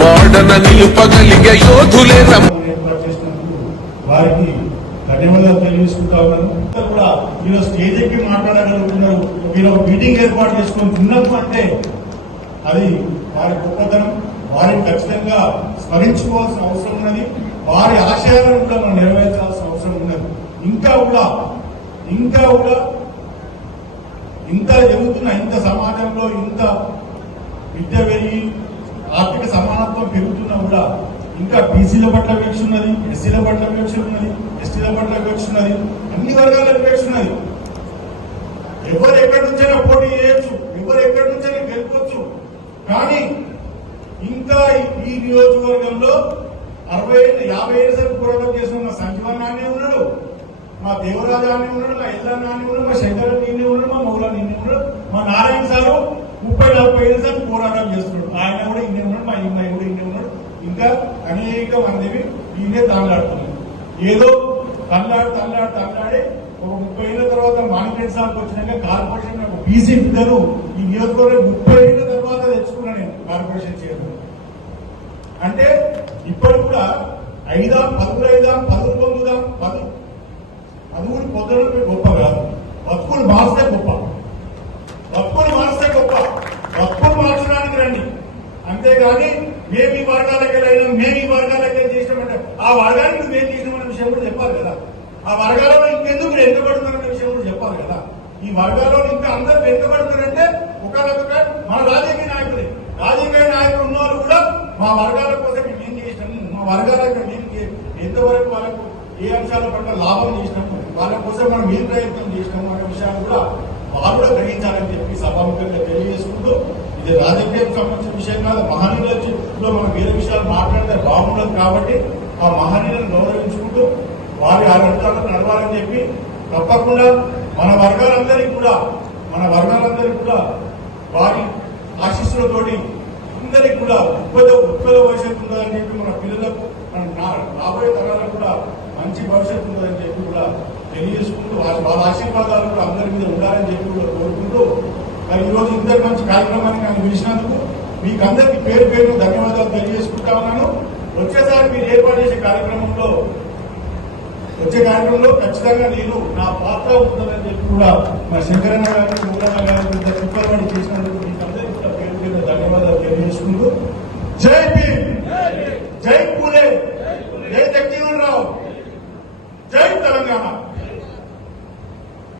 వాడన నిలుపగలిగే యోధులే వారికి ధన్యవాదాలు తెలియజేసుకుంటా ఉన్నాను. కూడా ఈరోజు స్టేజ్ ఎక్కి మాట్లాడగలుగుతున్నారు. మీరు మీటింగ్ ఏర్పాటు చేసుకొని తిన్నప్పుడు అంటే అది వారి గొప్పతనం. వారిని ఖచ్చితంగా స్మరించుకోవాల్సిన అవసరం ఉన్నది. వారి ఆశయాలను కూడా మనం నెరవేర్చాల్సిన అవసరం ఉన్నది. ఇంకా కూడా ఇంత జరుగుతున్న ఇంత సమాజంలో ఇంత విద్య పెరిగి ఆర్థిక సమానత్వం పెరుగుతున్నా కూడా ఇంకా బీసీల పట్ల వివక్ష ఉన్నది, ఎస్సీల పట్ల వివక్ష ఉన్నది, ఎస్టీల పట్ల వివక్ష ఉన్నది, అన్ని వర్గాల వివక్ష ఉన్నది. ఎవరు ఎక్కడి నుంచైనా పోటీ చేయొచ్చు, ఎవరు ఎక్కడి నుంచైనా గెలుపొచ్చు. కానీ ఇంకా ఈ నియోజకవర్గంలో 50 ఏళ్ళ సార్లు పోరాటం చేసిన మా సంజీవన్ నాన్నే ఉన్నాడు, మా దేవరాజు అన్నీ ఉన్నాడు, మా ఎల్లా నాని ఉన్నాడు, మా శంకర్ నిన్నే ఉన్నాడు, మా మౌలా నిన్నే ఉన్నాడు, మా నారాయణ సారు 30-40 ఏళ్ళ సార్లు పోరాటం చేస్తున్నాడు. ఆయన కూడా ఇన్నే ఉన్నాడు, మా ఇమ్మాయి కూడా ఇన్నే ఉన్నాడు. ఇంకా అనేక మందివి ఈయనే తాండాడుతున్నాడు. ఏదో తల్లాడి ఒక 30 ఏళ్ళ తర్వాత మానికెట్ సార్కి వచ్చినాక కార్పొరేషన్ బీసీ బిడ్డలు ఈ నియోజకవర్గం 30 ఏళ్ళ తర్వాత తెచ్చుకున్నా నేను కార్పొరేషన్ చేయడం. అంటే ఇప్పుడు కూడా 5 10 పొందుదాం 10 పొందడం గొప్ప కాదు. బతుకులు మార్స్తే గొప్ప, బతుకులు మార్చడానికి రండి. అంతేగాని మేము ఈ వర్గాలకే అయినాం, మేము ఈ వర్గాలకే చేసినామంటే ఆ వర్గానికి మేము చేసినామనే విషయం కూడా చెప్పాలి కదా. ఆ వర్గాలలో ఇంకెందుకు వెనుకబడుతున్నారనే విషయం కూడా చెప్పాలి కదా. ఈ వర్గాల్లో ఇంకా అందరూ వెనుకబడుతున్నారంటే ఒకళ్ళొక మన రాజకీయ నాయకులు ఉన్నవాళ్ళు కూడా మా వర్గాల కోసం మేము చేసినాము, మా వర్గాలకు మేము ఎంతవరకు వాళ్ళకు ఏ అంశాల పట్ల లాభం చేసినాము, వాళ్ళ కోసం మనం ఏం ప్రయత్నం చేసినాము అనే విషయాలు కూడా వాళ్ళు కూడా గ్రహించాలని చెప్పి సభాముఖంగా తెలియజేసుకుంటూ, ఇది రాజకీయానికి సంబంధించిన విషయం కాదు. మహనీయులలో మనం వేరే విషయాలు మాట్లాడితే బాగుండదు. కాబట్టి ఆ మహనీయులను గౌరవించుకుంటూ వారి ఆలోచనలు నడవాలని చెప్పి తప్పకుండా మన వర్గాలందరికీ కూడా వారి ఆశీస్సులతోటి అందరికీ కూడా ఉత్పల భవిష్యత్తు ఉందని చెప్పి మన పిల్లలకు రాబోయే తరాలకు కూడా మంచి భవిష్యత్తు ఉందని చెప్పి కూడా తెలియజేసుకుంటూ వాళ్ళ ఆశీర్వాదాలు కూడా అందరి మీద ఉండాలని చెప్పి కూడా కోరుకుంటూ, మరి ఈరోజు ఇంత మంచి కార్యక్రమాన్ని నన్ను పిలిచినందుకు మీకు అందరికీ పేరు ధన్యవాదాలు తెలియజేసుకుంటా ఉన్నాను. వచ్చేసారి మీరు ఏర్పాటు చేసే కార్యక్రమంలో ఖచ్చితంగా నేను నా పాత్ర ఉంటుందని చెప్పి కూడా మా శంకరన్న గారిని మూలన్న గారిని చుక్కలవాడి చేసినందుకు మీకు అందరికీ కూడా పేరు ధన్యవాదాలు తెలియజేసుకుంటూ, జై భీమ్, జై పూలే, జై జగజీవన్ రావు, జై తెలంగాణ.